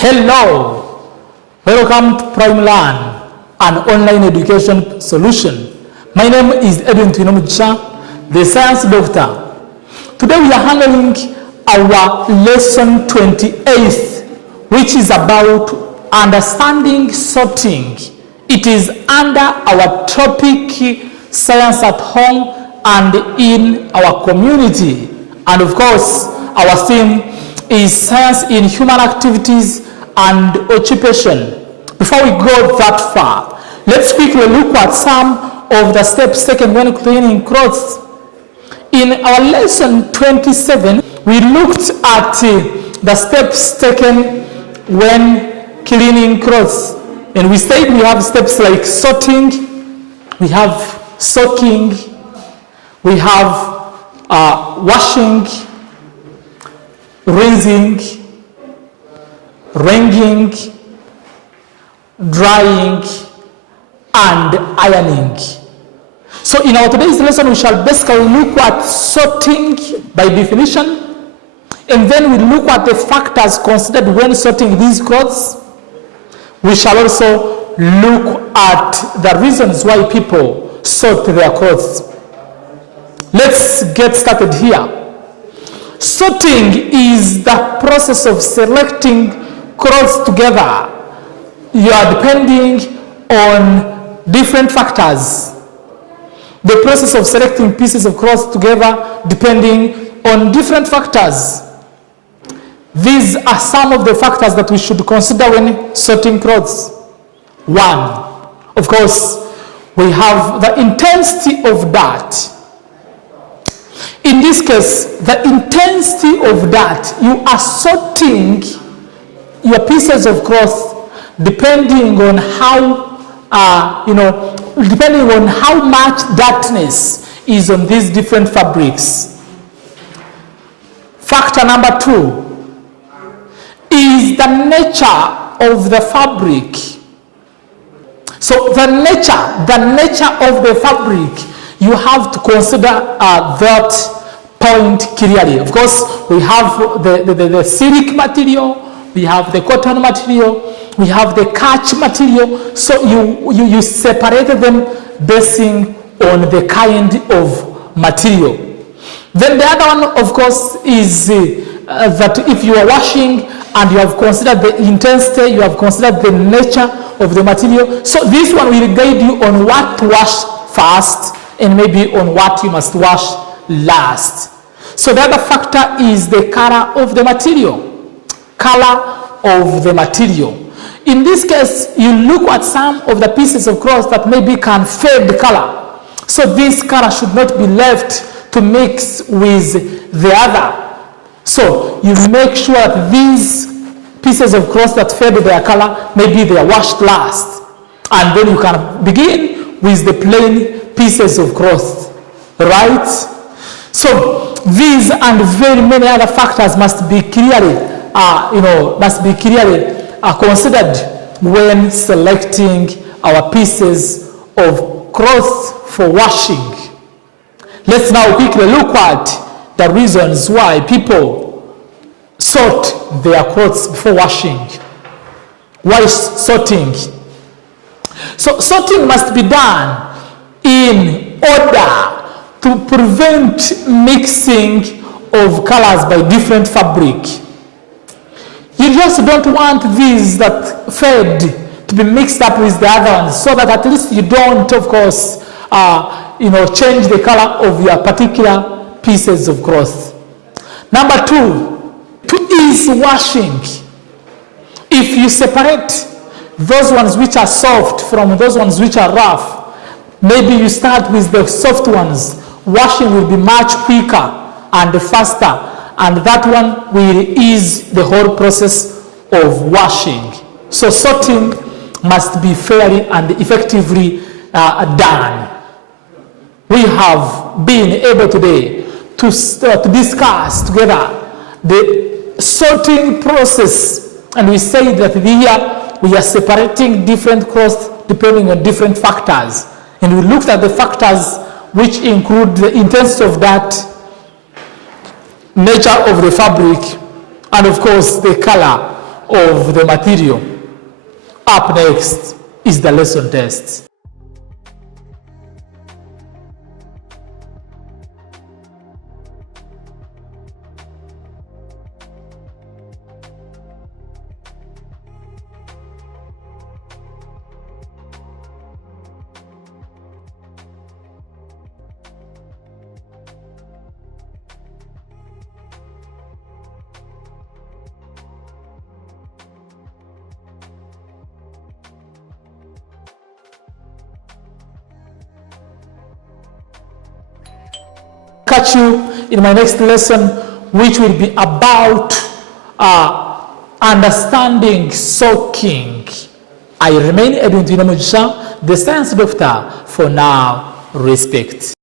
Hello, welcome to PrimeLearn, an online education solution. My name is Edwin Twinomugisha, the science doctor. Today we are handling our lesson 28, which is about understanding sorting. It is under our topic science at home and in our community. And of course, our theme is science in human activities and occupation. Before we go that far, let's quickly look at some of the steps taken when cleaning clothes. In our lesson 27, we looked at the steps taken when cleaning clothes. And we said we have steps like sorting, we have soaking, we have washing, rinsing, wringing, drying, and ironing. So in our today's lesson, we shall basically look at sorting by definition, and then we look at the factors considered when sorting these clothes. We shall also look at the reasons why people sort their clothes. Let's get started here. Sorting is the process of selecting clothes together. You are depending on different factors. The process of selecting pieces of clothes together depending on different factors. These are some of the factors that we should consider when sorting clothes. One, of course, we have the intensity of dirt. In this case, the intensity of dirt, you are sorting your pieces of cloth depending on how, depending on how much darkness is on these different fabrics. Factor number 2 is the nature of the fabric. So the nature of the fabric, you have to consider that point clearly. Of course, we have the silk material, we have the cotton material, we have the catch material. So you separate them based on the kind of material. Then the other one, of course, is that if you are washing and you have considered the intensity, you have considered the nature of the material. So this one will guide you on what to wash first and maybe on what you must wash last. So the other factor is the color of the material. Color of the material. In this case, you look at some of the pieces of cloth that maybe can fade the color. So this color should not be left to mix with the other. So you make sure that these pieces of cloth that fade their color, maybe they are washed last. And then you can begin with the plain pieces of cloth, right? So these and very many other factors must be clearly, considered when selecting our pieces of cloth for washing. Let's now quickly look at the reasons why people sort their clothes before washing. Why sorting? So sorting must be done in order to prevent mixing of colors by different fabric. You just don't want these that fade to be mixed up with the other ones, so that at least you don't, of course, change the color of your particular pieces of cloth. Number 2, to ease washing. If you separate those ones which are soft from those ones which are rough, maybe you start with the soft ones. Washing will be much quicker and faster, and that one will ease the whole process of washing. So sorting must be fairly and effectively done. We have been able today to discuss together the sorting process, and we say that here we are separating different cloths depending on different factors, and we looked at the factors which include the intensity of that, nature of the fabric, and of course the color of the material. Up next is the lesson test. Catch you in my next lesson, which will be about understanding soaking. I remain Edwin Tinomugisha, the science doctor. For now, respect.